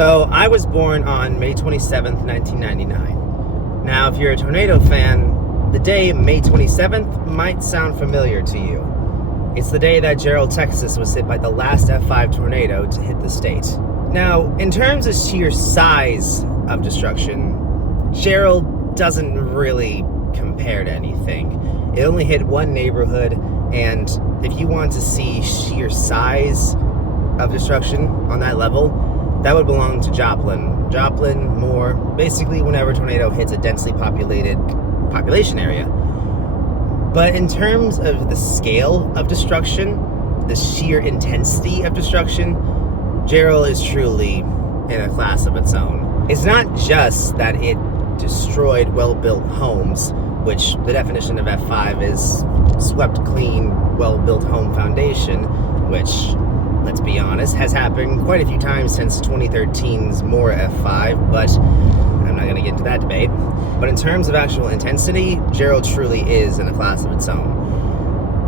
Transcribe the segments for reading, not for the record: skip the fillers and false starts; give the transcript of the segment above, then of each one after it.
So I was born on May 27th, 1999. Now, if you're a tornado fan, the day May 27th might sound familiar to you. It's the day that Jarrell, Texas was hit by the last F5 tornado to hit the state. Now, in terms of sheer size of destruction, Jarrell doesn't really compare to anything. It only hit one neighborhood, and if you want to see sheer size of destruction on that level, that would belong to Joplin. Joplin, Moore, basically whenever a tornado hits a densely populated population area. But in terms of the scale of destruction, the sheer intensity of destruction, Jarrell is truly in a class of its own. It's not just that it destroyed well-built homes, which the definition of F5 is swept clean, well-built home foundation, which, let's be honest, has happened quite a few times since 2013's Moore F5, but I'm not going to get into that debate. But in terms of actual intensity, Jarrell truly is in a class of its own.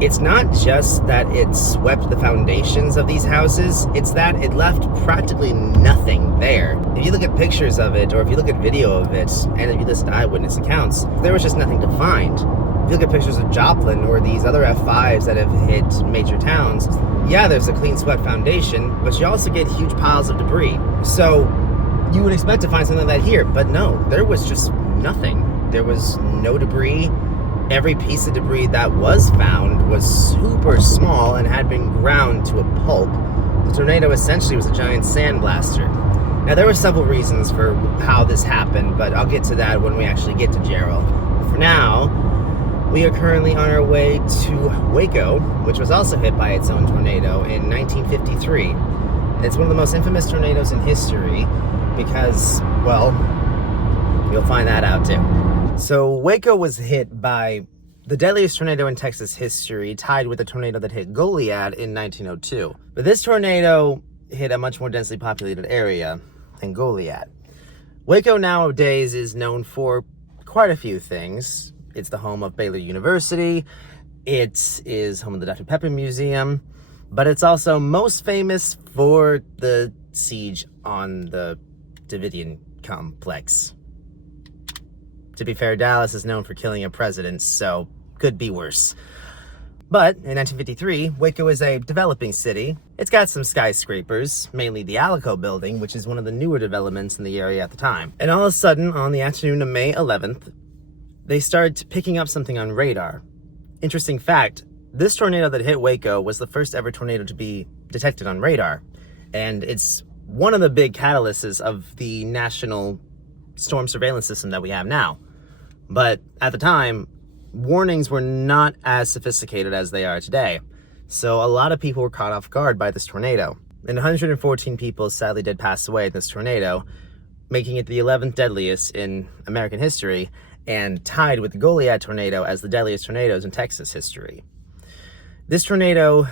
It's not just that it swept the foundations of these houses, it's that it left practically nothing there. If you look at pictures of it, or if you look at video of it, and if you listen to eyewitness accounts, there was just nothing to find. If you look at pictures of Joplin or these other F5s that have hit major towns, yeah, there's a clean swept foundation, but you also get huge piles of debris. So you would expect to find something like that here, but no, there was just nothing. There was no debris. Every piece of debris that was found was super small and had been ground to a pulp. The tornado essentially was a giant sandblaster. Now, there were several reasons for how this happened, but I'll get to that when we actually get to Jarrell. For now, we are currently on our way to Waco, which was also hit by its own tornado in 1953. It's one of the most infamous tornadoes in history because, well, you'll find that out too. So Waco was hit by the deadliest tornado in Texas history, tied with the tornado that hit Goliad in 1902. But this tornado hit a much more densely populated area than Goliad. Waco nowadays is known for quite a few things. It's the home of Baylor University. It is home of the Dr. Pepper Museum. But it's also most famous for the siege on the Davidian complex. To be fair, Dallas is known for killing a president, so could be worse. But in 1953, Waco is a developing city. It's got some skyscrapers, mainly the Alico building, which is one of the newer developments in the area at the time. And all of a sudden, on the afternoon of May 11th, they started picking up something on radar. Interesting fact, this tornado that hit Waco was the first ever tornado to be detected on radar. And it's one of the big catalysts of the national storm surveillance system that we have now. But at the time, warnings were not as sophisticated as they are today. So a lot of people were caught off guard by this tornado. And 114 people sadly did pass away in this tornado, making it the 11th deadliest in American history and tied with the Goliad tornado as the deadliest tornadoes in Texas history. This tornado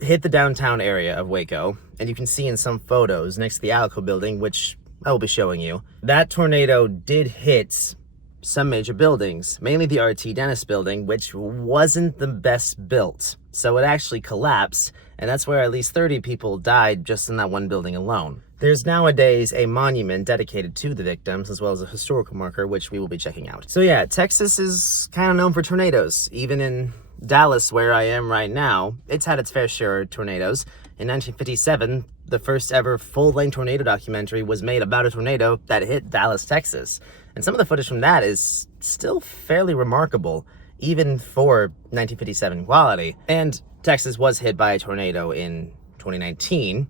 hit the downtown area of Waco, and you can see in some photos next to the Alico building, which I will be showing you. That tornado did hit some major buildings, mainly the RT Dennis building, which wasn't the best built. So it actually collapsed, and that's where at least 30 people died just in that one building alone. There's nowadays a monument dedicated to the victims, as well as a historical marker, which we will be checking out. So yeah, Texas is kind of known for tornadoes. Even in Dallas, where I am right now, it's had its fair share of tornadoes. In 1957, the first ever full-length tornado documentary was made about a tornado that hit Dallas, Texas. And some of the footage from that is still fairly remarkable, even for 1957 quality. And Texas was hit by a tornado in 2019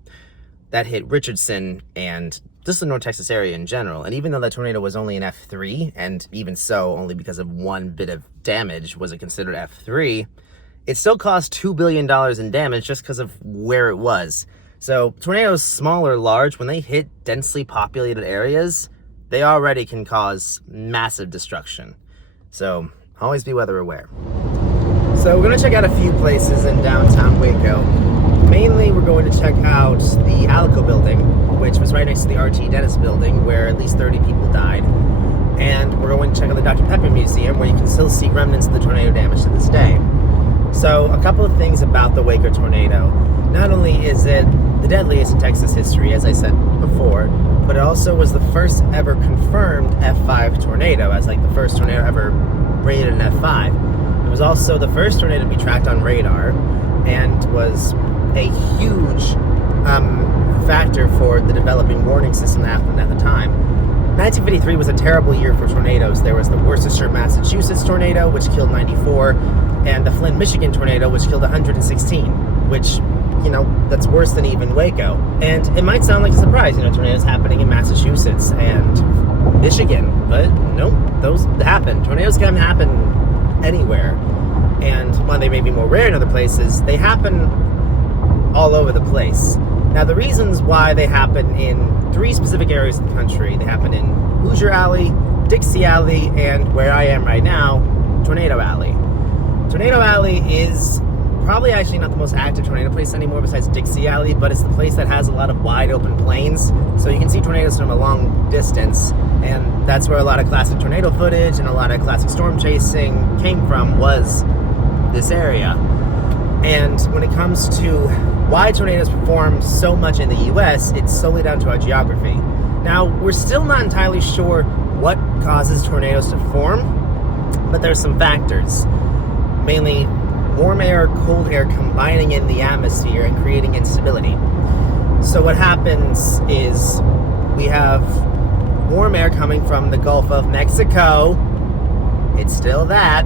that hit Richardson and just the North Texas area in general. And even though that tornado was only an F3, and even so, only because of one bit of damage was it considered F3, it still cost $2 billion in damage just because of where it was. So tornadoes, small or large, when they hit densely populated areas, they already can cause massive destruction. So always be weather aware. So we're going to check out a few places in downtown Waco. Mainly, we're going to check out the Alico building, which was right next to the RT Dennis building, where at least 30 people died. And we're going to check out the Dr. Pepper Museum, where you can still see remnants of the tornado damage to this day. So a couple of things about the Waco tornado. Not only is it the deadliest in Texas history, as I said before, but it also was the first ever confirmed F5 tornado, as like the first tornado ever rated an F5. It was also the first tornado to be tracked on radar, and was a huge factor for the developing warning system that happened at the time. 1953 was a terrible year for tornadoes. There was the Worcester, Massachusetts tornado, which killed 94, and the Flint, Michigan tornado, which killed 116, which, you know, that's worse than even Waco. And it might sound like a surprise, you know, tornadoes happening in Massachusetts and Michigan, but nope, those happen. Tornadoes can happen anywhere. And while they may be more rare in other places, they happen all over the place. Now, the reasons why they happen in 3 specific areas of the country, they happen in Hoosier Alley, Dixie Alley, and where I am right now, Tornado Alley. Tornado Alley is probably actually not the most active tornado place anymore besides Dixie Alley, but it's the place that has a lot of wide open plains, so you can see tornadoes from a long distance, and that's where a lot of classic tornado footage and a lot of classic storm chasing came from, was this area. And when it comes to why tornadoes perform so much in the US, it's solely down to our geography. Now, we're still not entirely sure what causes tornadoes to form, but there's some factors. Mainly warm air, cold air combining in the atmosphere and creating instability. So what happens is we have warm air coming from the Gulf of Mexico, it's still that,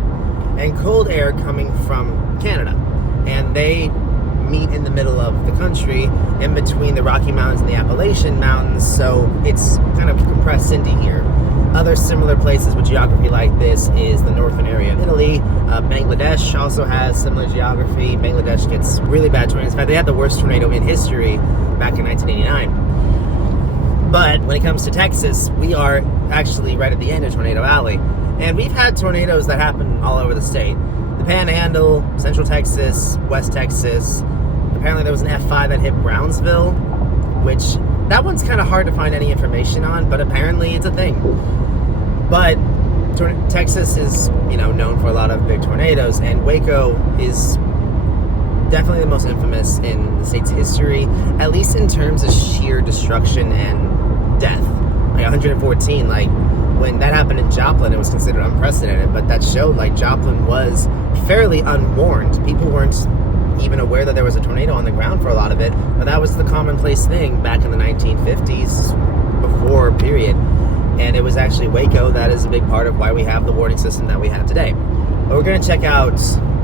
and cold air coming from Canada. And they meet in the middle of the country, in between the Rocky Mountains and the Appalachian Mountains, so it's kind of compressed into here. Other similar places with geography like this is the northern area of Italy. Bangladesh also has similar geography. Bangladesh gets really bad tornadoes. In fact, they had the worst tornado in history back in 1989. But when it comes to Texas, we are actually right at the end of Tornado Alley. And we've had tornadoes that happen all over the state. The Panhandle, Central Texas, West Texas. Apparently there was an F5 that hit Brownsville, which that one's kind of hard to find any information on, but apparently it's a thing. But Texas is, you know, known for a lot of big tornadoes, and Waco is definitely the most infamous in the state's history, at least in terms of sheer destruction and death. Like 114, like when that happened in Joplin, it was considered unprecedented, but that showed like Joplin was fairly unwarned. People weren't even aware that there was a tornado on the ground for a lot of it, but that was the commonplace thing back in the 1950s, before period. And it was actually Waco that is a big part of why we have the warning system that we have today. But we're going to check out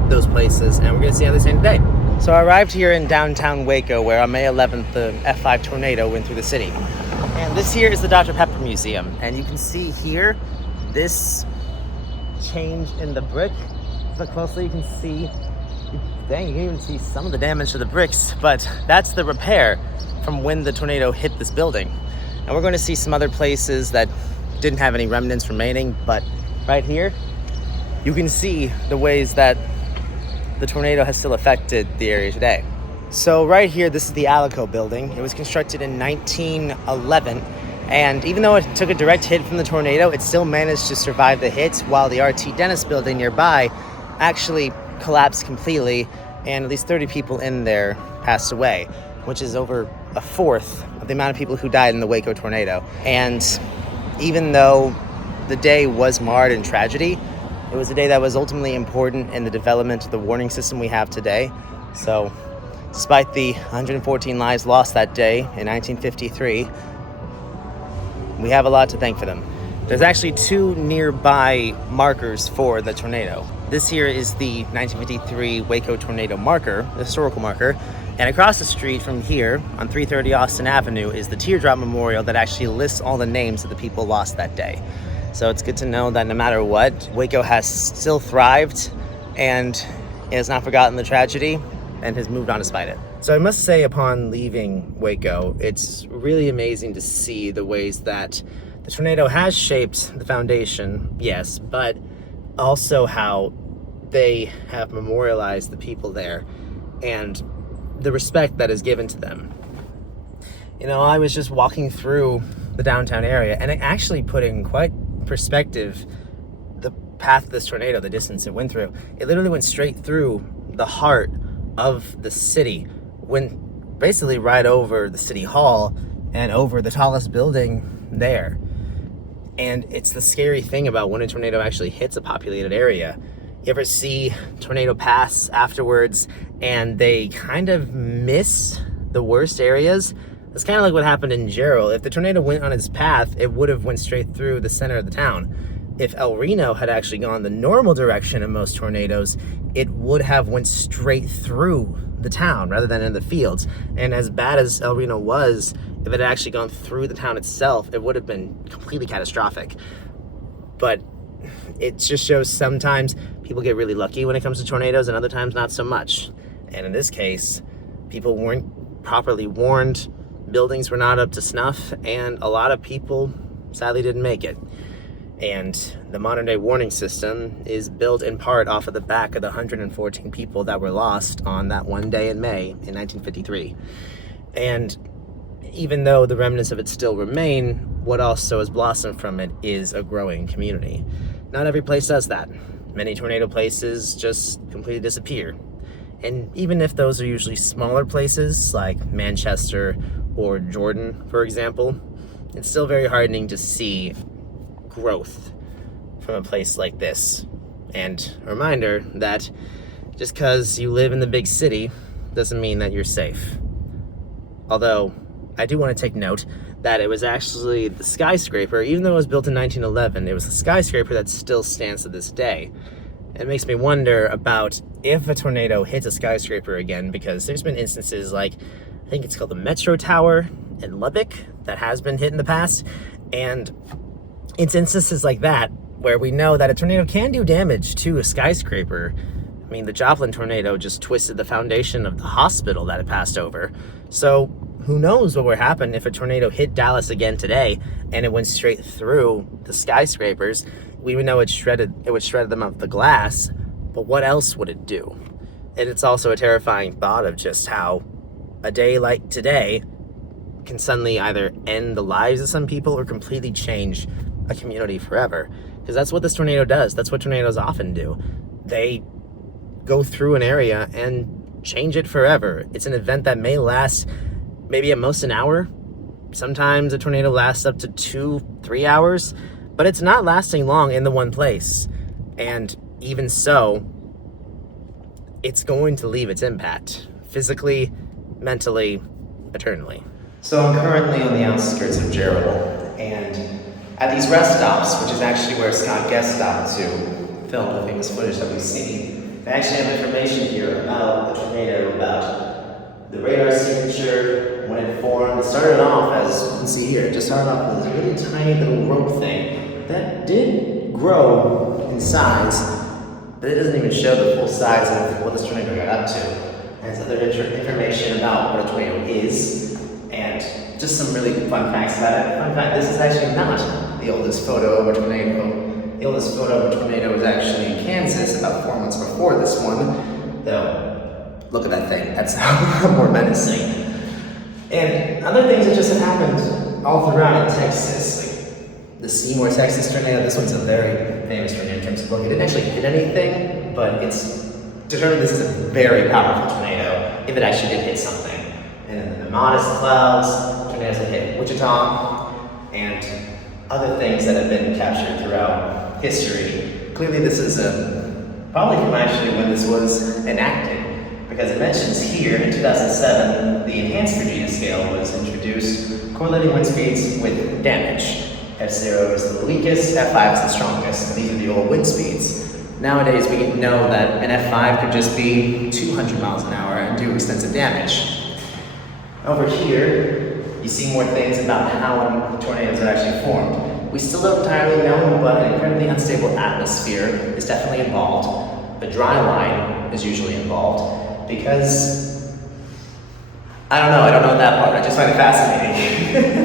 those places, and we're going to see how they stand today. So I arrived here in downtown Waco, where on May 11th, the F5 tornado went through the city. And this here is the Dr. Pepper Museum. And you can see here, this change in the brick. Look closely, you can see, dang, you can even see some of the damage to the bricks, but that's the repair from when the tornado hit this building. And we're going to see some other places that didn't have any remnants remaining, but right here, you can see the ways that the tornado has still affected the area today. So right here, this is the Alico building. It was constructed in 1911, and even though it took a direct hit from the tornado, it still managed to survive the hit, while the RT Dennis building nearby actually collapsed completely, and at least 30 people in there passed away, which is over a fourth of the amount of people who died in the Waco tornado. And even though the day was marred in tragedy, it was a day that was ultimately important in the development of the warning system we have today. So despite the 114 lives lost that day in 1953, we have a lot to thank for them. There's actually 2 nearby markers for the tornado. This here is the 1953 Waco tornado marker, the historical marker, and across the street from here on 330 Austin Avenue is the Teardrop Memorial that actually lists all the names of the people lost that day. So it's good to know that no matter what, Waco has still thrived and has not forgotten the tragedy and has moved on despite it. So I must say, upon leaving Waco, it's really amazing to see the ways that the tornado has shaped the foundation, yes, but also how they have memorialized the people there and the respect that is given to them. You know, I was just walking through the downtown area, and it actually put in quite perspective the path of this tornado, the distance it went through. It literally went straight through the heart of the city. When basically right over the city hall and over the tallest building there. And it's the scary thing about when a tornado actually hits a populated area. You ever see tornado pass afterwards and they kind of miss the worst areas? It's kind of like what happened in Jarrell. If the tornado went on its path, it would have went straight through the center of the town. If El Reno had actually gone the normal direction of most tornadoes, it would have went straight through the town rather than in the fields. And as bad as El Reno was, if it had actually gone through the town itself, it would have been completely catastrophic. But it just shows sometimes people get really lucky when it comes to tornadoes and other times not so much. And in this case, people weren't properly warned, buildings were not up to snuff, and a lot of people sadly didn't make it. And the modern day warning system is built in part off of the back of the 114 people that were lost on that one day in May in 1953. And even though the remnants of it still remain, what also has blossomed from it is a growing community. Not every place does that. Many tornado places just completely disappear. And even if those are usually smaller places like Manchester or Jordan, for example, it's still very heartening to see growth from a place like this. And a reminder that just because you live in the big city doesn't mean that you're safe. Although, I do want to take note that it was actually the skyscraper, even though it was built in 1911, it was the skyscraper that still stands to this day. It makes me wonder about if a tornado hits a skyscraper again, because there's been instances like, I think it's called the Metro Tower in Lubbock, that has been hit in the past, and it's instances like that where we know that a tornado can do damage to a skyscraper. I mean, the Joplin tornado just twisted the foundation of the hospital that it passed over. So who knows what would happen if a tornado hit Dallas again today and it went straight through the skyscrapers. We would know it would shred them off the glass, but what else would it do? And it's also a terrifying thought of just how a day like today can suddenly either end the lives of some people or completely change a community forever. Because that's what this tornado does. That's what tornadoes often do. They go through an area and change it forever. It's an event that may last maybe at most an hour. Sometimes a tornado lasts up to 2-3 hours, but it's not lasting long in the one place. And even so, it's going to leave its impact physically, mentally, eternally. So I'm currently on the outskirts of Jarrell, and at these rest stops, which is actually where Scott Guest stopped to film the famous footage that we've seen, they actually have information here about the tornado, about the radar signature, when it formed. It started off, as you can see here, it just started off with this really tiny little rope thing that did grow in size, but it doesn't even show the full size of what this tornado got up to. And there's other information about what a tornado is, and just some really fun facts about it. Fun fact, this is actually not the oldest photo of a tornado. The oldest photo of a tornado was actually in Kansas about 4 months before this one, though look at that thing, that's more menacing. And other things that just have happened all throughout in Texas, like the Seymour, Texas tornado. This one's a very famous tornado in terms of look. It didn't actually hit anything, but it's determined this is a very powerful tornado if it actually did hit something. And then the modest clouds, tornadoes that hit Wichita, and other things that have been captured throughout history. Clearly this is probably from actually when this was enacted, because it mentions here in 2007, the enhanced Virginia scale was introduced, correlating wind speeds with damage. F0 is the weakest, F5 is the strongest, and these are the old wind speeds. Nowadays, we know that an F5 could just be 200 miles an hour and do extensive damage. Over here, you see more things about how tornadoes are actually formed. We still don't entirely know, but an incredibly unstable atmosphere is definitely involved. A dry line is usually involved, because I don't know that part. I just find it fascinating.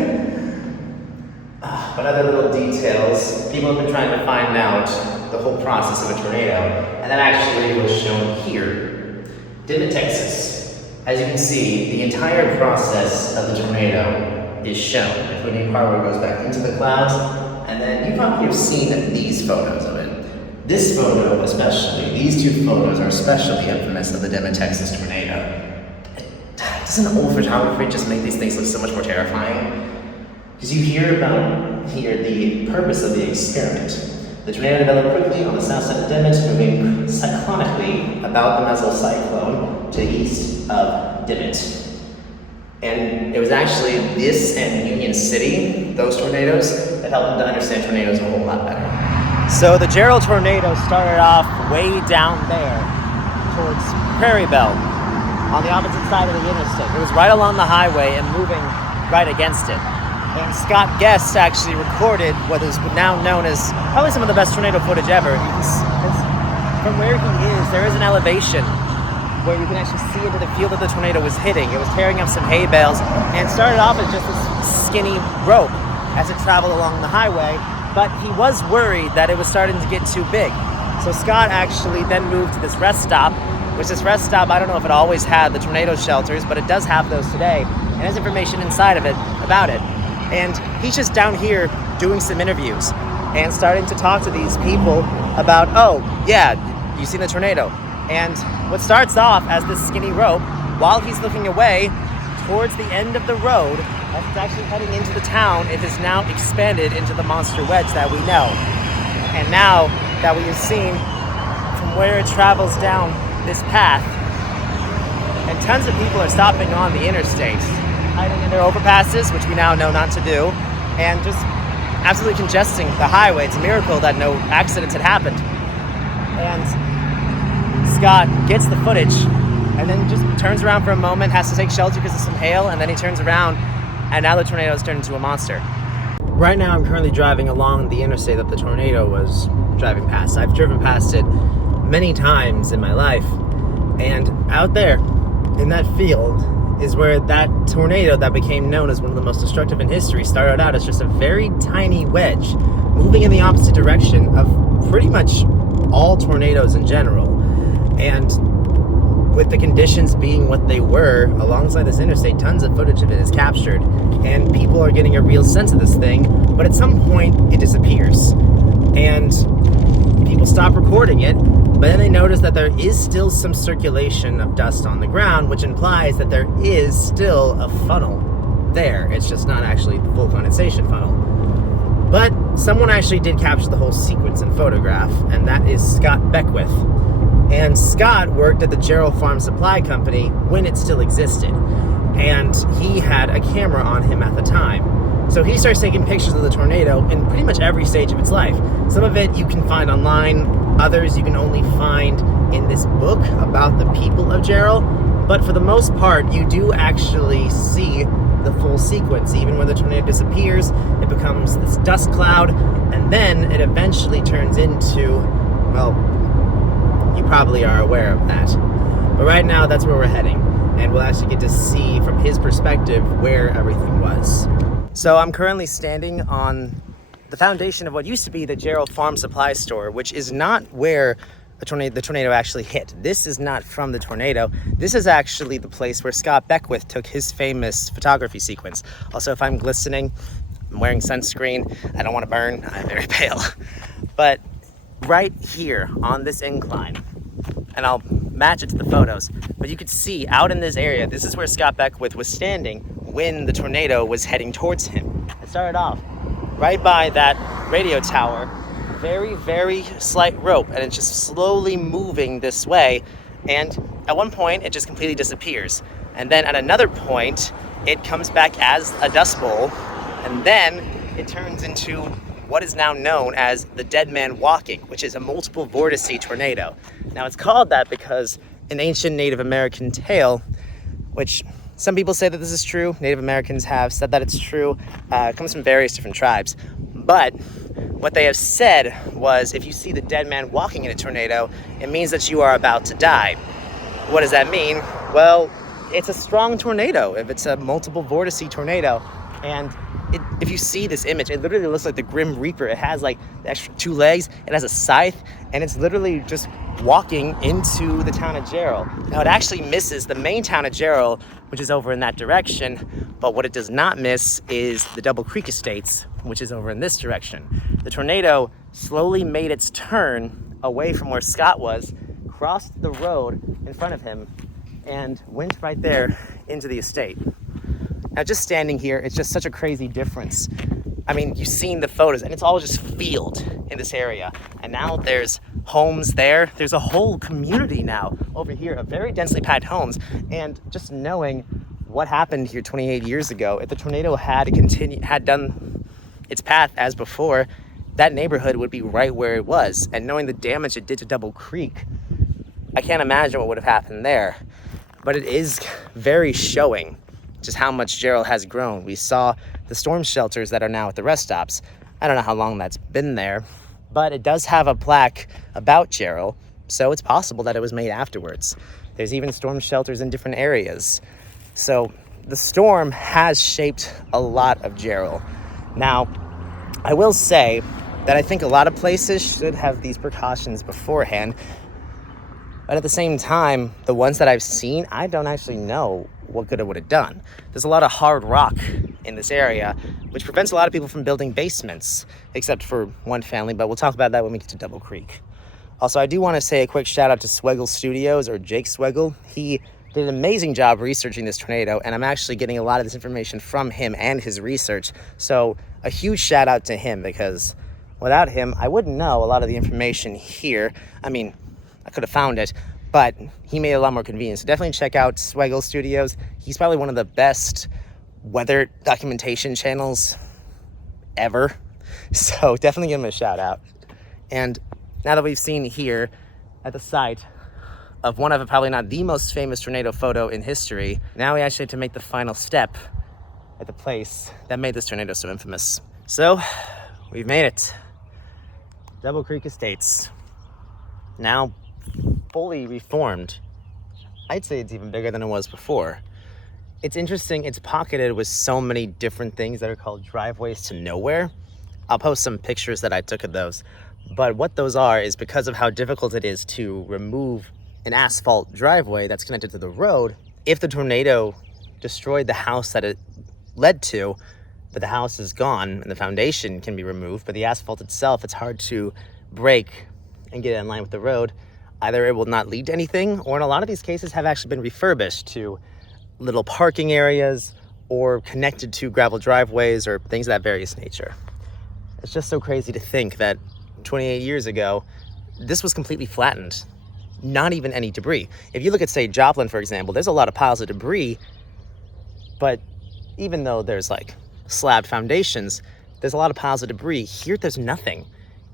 But other little details, people have been trying to find out the whole process of a tornado, and that actually was shown here. Dimmitt, Texas. As you can see, the entire process of the tornado is shown, including part where it goes back into the clouds, and then you probably have seen these photos of it. This photo especially, these two photos are especially infamous of the Dimmitt, Texas tornado. doesn't old photography just make these things look so much more terrifying? Because you hear about here the purpose of the experiment. The tornado developed quickly on the south side of Dimmitt, moving cyclonically about the mesocyclone to the east of Dimmitt. And it was actually this and Union City, those tornadoes, that helped them to understand tornadoes a whole lot better. So the Jarrell tornado started off way down there towards Prairie Belle on the opposite side of the interstate. It was right along the highway and moving right against it. And Scott Guest actually recorded what is now known as probably some of the best tornado footage ever. From where he is, there is an elevation where you can actually see into the field that the tornado was hitting. It was tearing up some hay bales and started off as just this skinny rope as it traveled along the highway, but he was worried that it was starting to get too big. So Scott actually then moved to this rest stop, which this rest stop, I don't know if it always had the tornado shelters, but it does have those today, and has information inside of it about it. And he's just down here doing some interviews and starting to talk to these people about, oh, yeah, you seen the tornado. And what starts off as this skinny rope, while he's looking away towards the end of the road, as it's actually heading into the town, it has now expanded into the monster wedge that we know. And now that we have seen from where it travels down this path, and tons of people are stopping on the interstate, hiding in their overpasses, which we now know not to do, and just absolutely congesting the highway. It's a miracle that no accidents had happened. And Scott gets the footage and then just turns around for a moment, has to take shelter because of some hail, and then he turns around, and now the tornado has turned into a monster. Right now I'm currently driving along the interstate that the tornado was driving past. I've driven past it many times in my life, and out there in that field is where that tornado that became known as one of the most destructive in history started out as just a very tiny wedge moving in the opposite direction of pretty much all tornadoes in general. And with the conditions being what they were alongside this interstate, tons of footage of it is captured, and people are getting a real sense of this thing, but at some point it disappears and people stop recording it. But then they notice that there is still some circulation of dust on the ground, which implies that there is still a funnel there. It's just not actually the full condensation funnel. But someone actually did capture the whole sequence in photograph, and that is Scott Beckwith. And Scott worked at the Jarrell Farm Supply Company when it still existed. And he had a camera on him at the time. So he starts taking pictures of the tornado in pretty much every stage of its life. Some of it you can find online, others you can only find in this book about the people of Jarrell. But for the most part, you do actually see the full sequence. Even when the tornado disappears, it becomes this dust cloud, and then it eventually turns into, well, you probably are aware of that. But right now, that's where we're heading, and we'll actually get to see from his perspective where everything was. So I'm currently standing on the foundation of what used to be the Jarrell Farm Supply Store, which is not where the tornado actually hit. This is not from the tornado. This is actually the place where Scott Beckwith took his famous photography sequence. Also, if I'm glistening, I'm wearing sunscreen. I don't want to burn. I'm very pale. But right here on this incline, and I'll match it to the photos, but you could see out in this area, this is where Scott Beckwith was standing when the tornado was heading towards him. It started off right by that radio tower, very, very slight rope, and it's just slowly moving this way. And at one point, it just completely disappears. And then at another point, it comes back as a dust bowl, and then it turns into what is now known as the Dead Man Walking, which is a multiple vortice tornado. Now it's called that because an ancient Native American tale, which some people say that this is true, Native Americans have said that it's true, it comes from various different tribes. But what they have said was, if you see the dead man walking in a tornado, it means that you are about to die. What does that mean? Well, it's a strong tornado if it's a multiple vortice tornado. And if you see this image, it literally looks like the Grim Reaper. It has like the extra 2 legs, it has a scythe, and it's literally just walking into the town of Jarrell. Now it actually misses the main town of Jarrell, which is over in that direction, but what it does not miss is the Double Creek Estates, which is over in this direction. The tornado slowly made its turn away from where Scott was, crossed the road in front of him, and went right there into the estate. Now, just standing here, it's just such a crazy difference. I mean, you've seen the photos, and it's all just field in this area. And now there's homes there. There's a whole community now over here of very densely packed homes. And just knowing what happened here 28 years ago, if the tornado had done its path as before, that neighborhood would be right where it was. And knowing the damage it did to Double Creek, I can't imagine what would have happened there. But it is very showing just how much Jarrell has grown. We saw the storm shelters that are now at the rest stops. I don't know how long that's been there, but it does have a plaque about Jarrell, so it's possible that it was made afterwards. There's even storm shelters in different areas. So the storm has shaped a lot of Jarrell. Now, I will say that I think a lot of places should have these precautions beforehand, but at the same time, the ones that I've seen, I don't actually know what good it would have done. There's a lot of hard rock in this area, which prevents a lot of people from building basements, except for one family, but we'll talk about that when we get to Double Creek. Also, I do want to say a quick shout out to Swegel Studios, or Jake Swegel. He did an amazing job researching this tornado, and I'm actually getting a lot of this information from him and his research. So a huge shout out to him, because without him, I wouldn't know a lot of the information here. I mean, I could have found it, but he made it a lot more convenient. So definitely check out Swegel Studios. He's probably one of the best weather documentation channels ever. So definitely give him a shout out. And now that we've seen here at the site of one of probably not the most famous tornado photo in history, now we actually have to make the final step at the place that made this tornado so infamous. So we've made it. Double Creek Estates. Now fully reformed. I'd say it's even bigger than it was before. It's interesting, it's pocketed with so many different things that are called driveways to nowhere. I'll post some pictures that I took of those. But what those are is because of how difficult it is to remove an asphalt driveway that's connected to the road. If the tornado destroyed the house that it led to, but the house is gone and the foundation can be removed, but the asphalt itself, it's hard to break and get it in line with the road. Either it will not lead to anything, or in a lot of these cases have actually been refurbished to little parking areas or connected to gravel driveways or things of that various nature. It's just so crazy to think that 28 years ago, this was completely flattened. Not even any debris. If you look at, say, Joplin, for example, there's a lot of piles of debris, but even though there's like slab foundations, there's a lot of piles of debris. Here, there's nothing.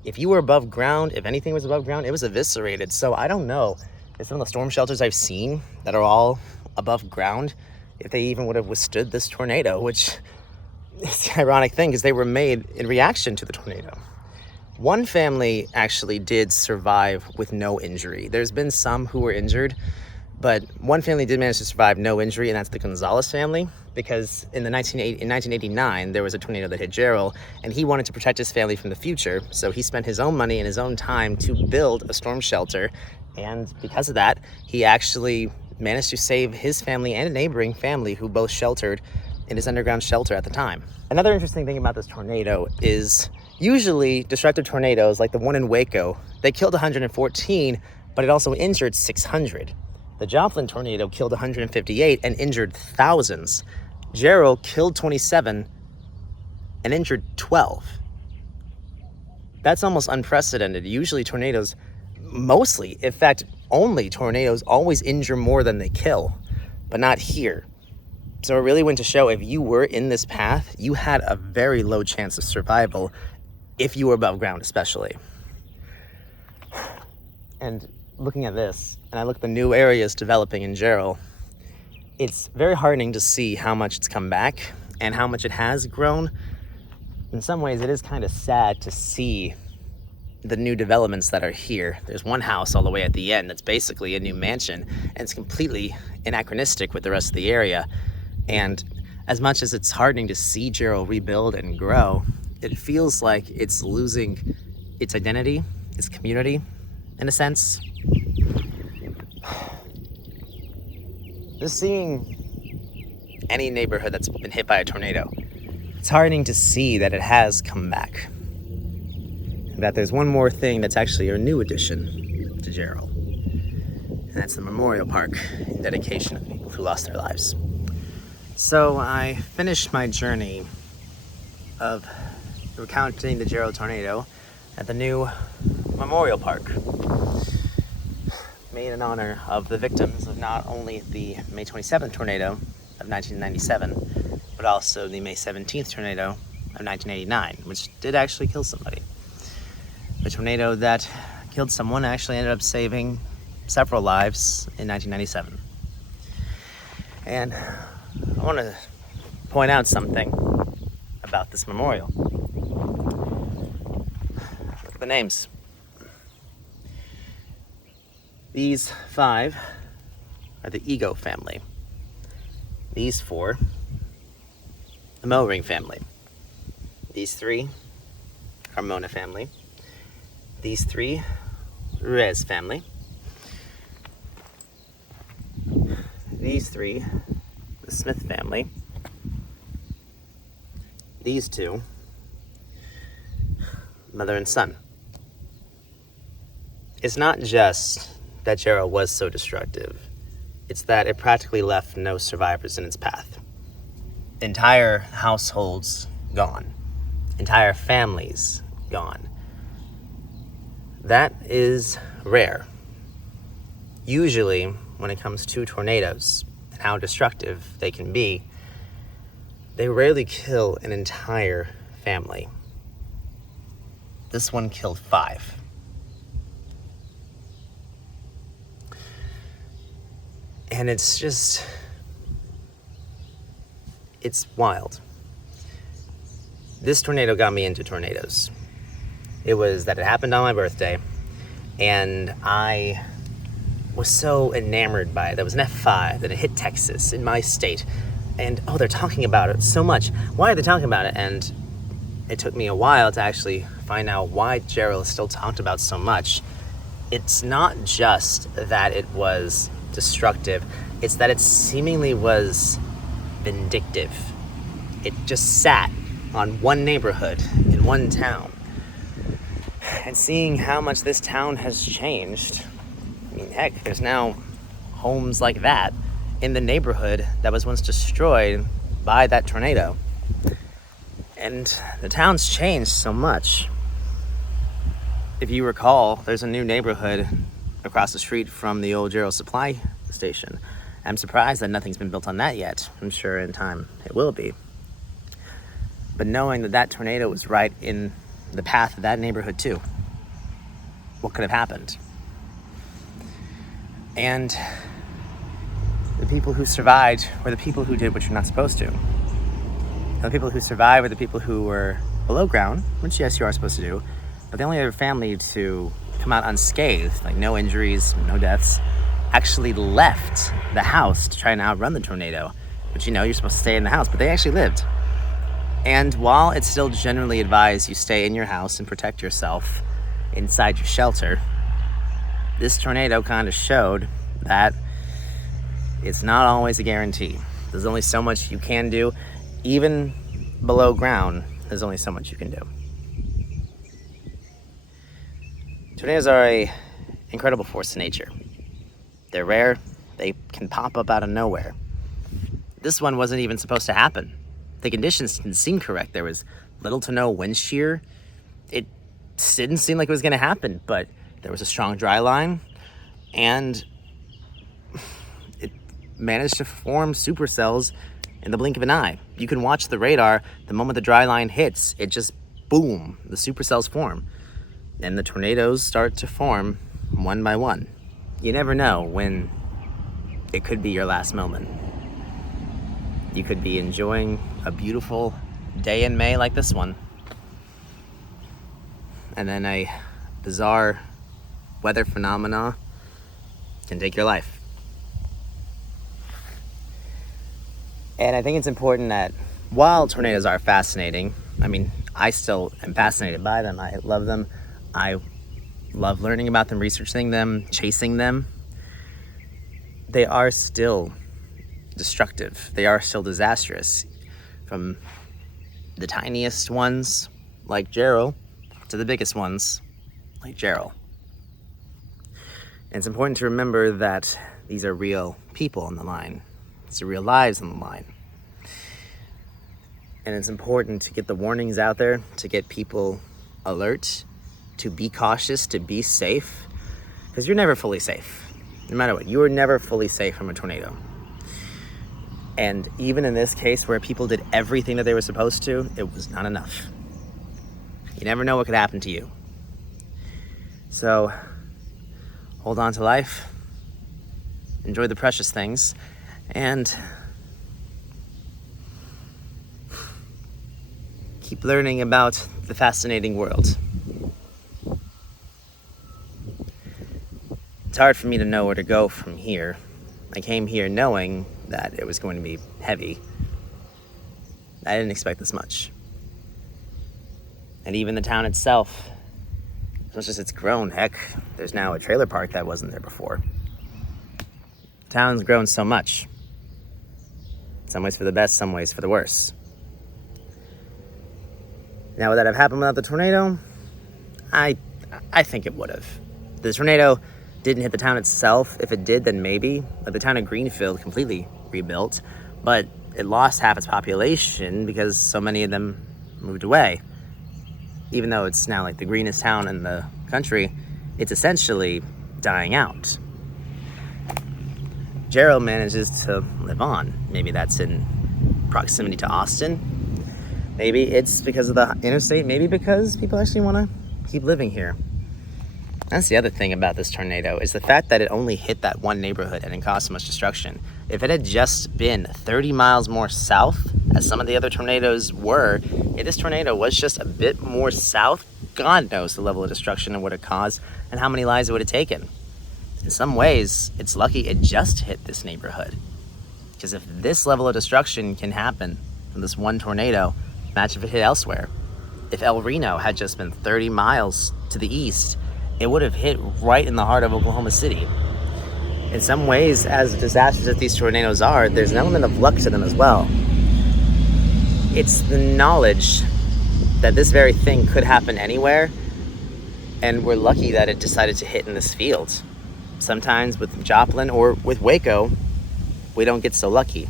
If you were above ground, if anything was above ground, it was eviscerated. So I don't know if some of the storm shelters I've seen that are all above ground, if they even would have withstood this tornado, which is the ironic thing because they were made in reaction to the tornado. One family actually did survive with no injury. There's been some who were injured, but one family did manage to survive no injury, and that's the Gonzalez family, because in 1989, there was a tornado that hit Jarrell, and he wanted to protect his family from the future, so he spent his own money and his own time to build a storm shelter, and because of that, he actually managed to save his family and a neighboring family who both sheltered in his underground shelter at the time. Another interesting thing about this tornado is usually destructive tornadoes like the one in Waco, they killed 114, but it also injured 600. The Joplin tornado killed 158 and injured thousands. Jarrell killed 27 and injured 12. That's almost unprecedented. Usually tornadoes, mostly, in fact, only tornadoes always injure more than they kill, but not here. So it really went to show if you were in this path, you had a very low chance of survival if you were above ground especially. And looking at this, and I look at the new areas developing in Jarrell, it's very heartening to see how much it's come back and how much it has grown. In some ways, it is kind of sad to see the new developments that are here. There's one house all the way at the end that's basically a new mansion, and it's completely anachronistic with the rest of the area. And as much as it's heartening to see Jarrell rebuild and grow, it feels like it's losing its identity, its community, in a sense. Just seeing any neighborhood that's been hit by a tornado, it's heartening to see that it has come back. And that there's one more thing that's actually a new addition to Jarrell. and that's the memorial park in dedication of people who lost their lives. So I finished my journey of recounting the Jarrell tornado at the new memorial park, made in honor of the victims of not only the May 27th tornado of 1997, but also the May 17th tornado of 1989, which did actually kill somebody. The tornado that killed someone actually ended up saving several lives in 1997. And I want to point out something about this memorial. Look at the names. These 5 are the Ego family. These 4, the Mellring family. These 3, Carmona family. These 3, Ruiz family. These 3, the Smith family. These 2, mother and son. It's not just that Jarrell was so destructive, it's that it practically left no survivors in its path. Entire households gone. Entire families gone. That is rare. Usually, when it comes to tornadoes and how destructive they can be, they rarely kill an entire family. This one killed 5. And it's wild. This tornado got me into tornadoes. It was that it happened on my birthday, and I was so enamored by it. There was an F5 that it hit Texas in my state, and they're talking about it so much. Why are they talking about it? And it took me a while to actually find out why Jarrell is still talked about so much. It's not just that it was destructive, it's that it seemingly was vindictive. It just sat on one neighborhood in one town. And seeing how much this town has changed, I mean, heck, there's now homes like that in the neighborhood that was once destroyed by that tornado. And the town's changed so much. If you recall, there's a new neighborhood across the street from the old Jarrell supply station. I'm surprised that nothing's been built on that yet. I'm sure in time it will be. But knowing that that tornado was right in the path of that neighborhood too, what could have happened? And the people who survived were the people who did what you're not supposed to. And the people who survived were the people who were below ground, which yes, you are supposed to do, but the only other family to come out unscathed, like no injuries, no deaths, actually left the house to try and outrun the tornado. But you're supposed to stay in the house, but they actually lived. And while it's still generally advised you stay in your house and protect yourself inside your shelter, this tornado kind of showed that it's not always a guarantee. There's only so much you can do. Even below ground, there's only so much you can do. Tornadoes are an incredible force in nature. They're rare. They can pop up out of nowhere. This one wasn't even supposed to happen. The conditions didn't seem correct. There was little to no wind shear. It didn't seem like it was going to happen, but there was a strong dry line, and it managed to form supercells in the blink of an eye. You can watch the radar. The moment the dry line hits, it just boom, the supercells form. And the tornadoes start to form one by one. You never know when it could be your last moment. You could be enjoying a beautiful day in May like this one, and then a bizarre weather phenomena can take your life. And I think it's important that while tornadoes are fascinating, I still am fascinated by them. I love them. I love learning about them, researching them, chasing them. They are still destructive. They are still disastrous. From the tiniest ones, like Jarrell, to the biggest ones, like Jarrell. And it's important to remember that these are real people on the line. These are real lives on the line. And it's important to get the warnings out there, to get people alert, to be cautious, to be safe, because you're never fully safe. No matter what, you are never fully safe from a tornado. And even in this case where people did everything that they were supposed to, it was not enough. You never know what could happen to you. So hold on to life, enjoy the precious things, and keep learning about the fascinating world. It's hard for me to know where to go from here. I came here knowing that it was going to be heavy. I didn't expect this much. And even the town itself, as much as it's grown, heck, there's now a trailer park that wasn't there before. The town's grown so much. Some ways for the best, some ways for the worse. Now, would that have happened without the tornado? I think it would have. The tornado didn't hit the town itself. If it did, then maybe. Like the town of Greenfield completely rebuilt, but it lost half its population because so many of them moved away. Even though it's now like the greenest town in the country, it's essentially dying out. Jarrell manages to live on. Maybe that's in proximity to Austin. Maybe it's because of the interstate. Maybe because people actually want to keep living here. That's the other thing about this tornado, is the fact that it only hit that one neighborhood and it caused so much destruction. If it had just been 30 miles more south, as some of the other tornadoes were, if this tornado was just a bit more south, God knows the level of destruction it would have caused and how many lives it would have taken. In some ways, it's lucky it just hit this neighborhood. Because if this level of destruction can happen from this one tornado, imagine if it hit elsewhere. If El Reno had just been 30 miles to the east, it would have hit right in the heart of Oklahoma City. In some ways, as disastrous as these tornadoes are, there's an element of luck to them as well. It's the knowledge that this very thing could happen anywhere, and we're lucky that it decided to hit in this field. Sometimes with Joplin or with Waco, we don't get so lucky.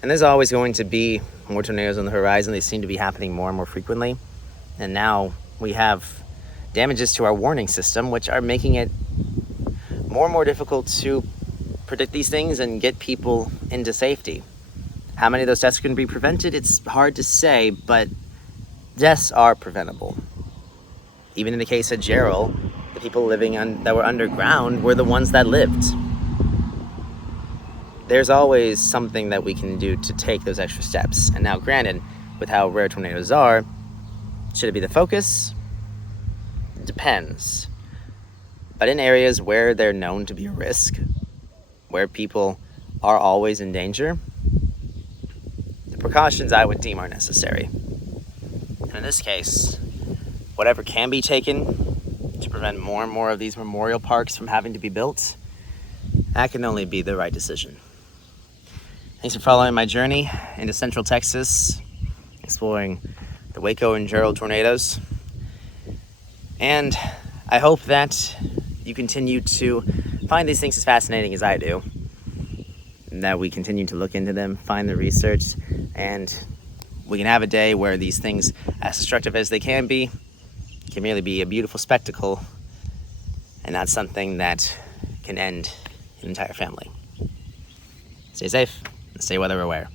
And there's always going to be more tornadoes on the horizon. They seem to be happening more and more frequently. And now we have damages to our warning system, which are making it more and more difficult to predict these things and get people into safety. How many of those deaths can be prevented? It's hard to say, but deaths are preventable. Even in the case of Jarrell, the people living that were underground were the ones that lived. There's always something that we can do to take those extra steps. And now, granted, with how rare tornadoes are, should it be the focus? It depends. But in areas where they're known to be a risk, where people are always in danger, the precautions I would deem are necessary. And in this case, whatever can be taken to prevent more and more of these memorial parks from having to be built, that can only be the right decision. Thanks for following my journey into Central Texas, exploring the Waco and Jarrell tornadoes. And I hope that you continue to find these things as fascinating as I do, and that we continue to look into them, find the research, and we can have a day where these things, as destructive as they can really be a beautiful spectacle and not something that can end an entire family. Stay safe and stay weather aware.